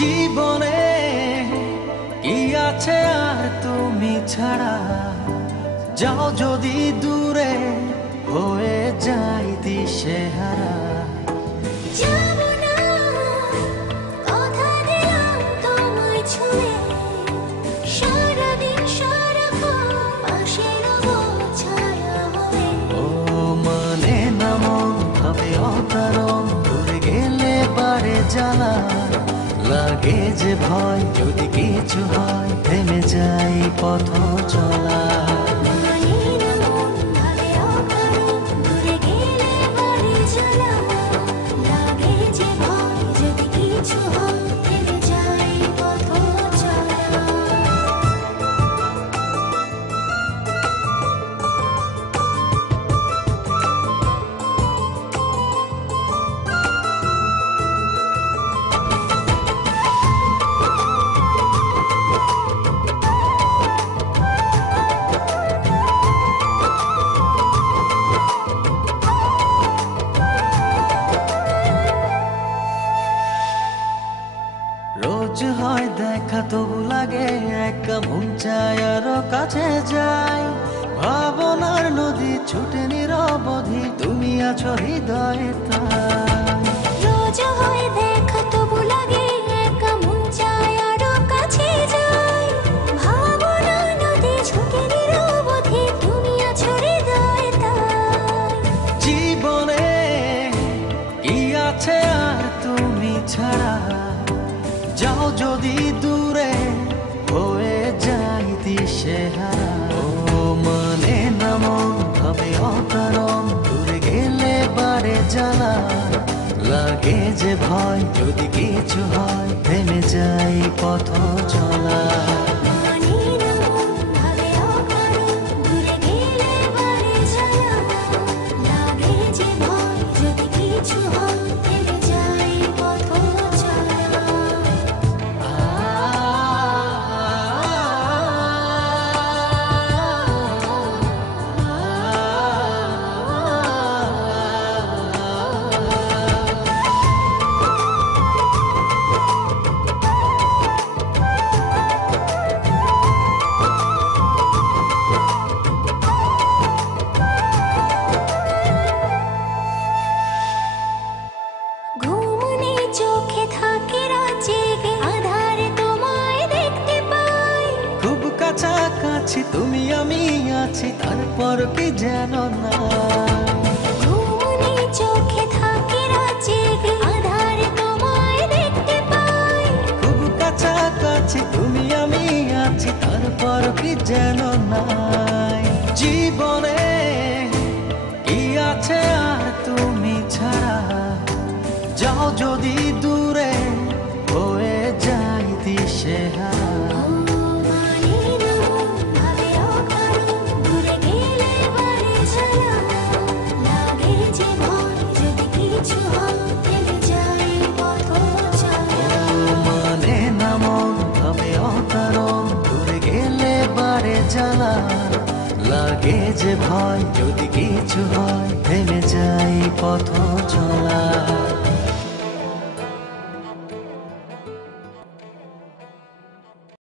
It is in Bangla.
জীবনে কি আছে আর তুমি ছাড়া, যাও যদি দূরে হয়ে যাই দিশেহারা। যাবো না, কথা দিলাম তোমায় ছুঁয়ে, সারাদিন সারাক্ষণ পাশে রবো ছায়া হয়ে। ও মানে না মন ভাবে অকারণ, দূরে গেলে বারে জ্বালা লাগে যে ভয়, যদি কিছু হয় থেমে যাই পথ চলা। মানে না মন ভাবে অকারণ, দূরে গেলে বাড়ি জ্বালা লাগে যে ভয়, যদি কিছু হয় থেমে যাই পথ চলা। রোজ হয় দেখা তবু লাগে একা, মন চায় আরো কাছে যাই। ভাবনার নদী ছুটে নিরবধি, তুমি আছো হৃদয়ে তাই। রোজ হয় দেখা তবু লাগে একা, মন চায় আরো কাছে যাই। ভাবনার নদী ছুটে নিরবধি, তুমি আছো হৃদয়ে তাই। জীবনে কি আছে আর তুমি ছাড়া, যাও যদি দূরে হয়ে যাই দিশেহারা। ও মানে না মন ভাবে অকারণ, দূরে গেলে বারে জ্বালা লাগে যে ভয়, যদি কিছু হয় থেমে যাই পথ চলা। মানে না মন ভাবে অকারণ, দূরে গেলে বাড়ি জ্বালা লাগে যে ভয়, যদি কিছু হয় থেমে যাই পথ চলা। ঘুমনে চোখে থাকে রাত জেগে, আধারে তোমায় দেখতে পাই। খুব কাছাকাছি তুমি আমি আছি, তারপর কি যেন না। ঘুমনে চোখে থাকে রাত জেগে, আধারে তোমায় দেখতে পাই। খুব কাছাকাছি তুমি আমি আছি, তারপর কি যেন নাই। জীবনে কি আছে আর তুমি ছাড়া, যাও যদি দূরে হয়ে যাই দিশেহারা। মানে না মন ভাবে অকারণ, দূরে গেলে বাড়ি জ্বালা লাগে যে ভয়, যদি কিছু হয় থেমে যাই পথ চলা। মানে না মন ভাবে অকারণ, দূরে গেলে বারে জ্বালা লাগে যে ভয়, যদি কিছু হয় থেমে যাই পথ চলা।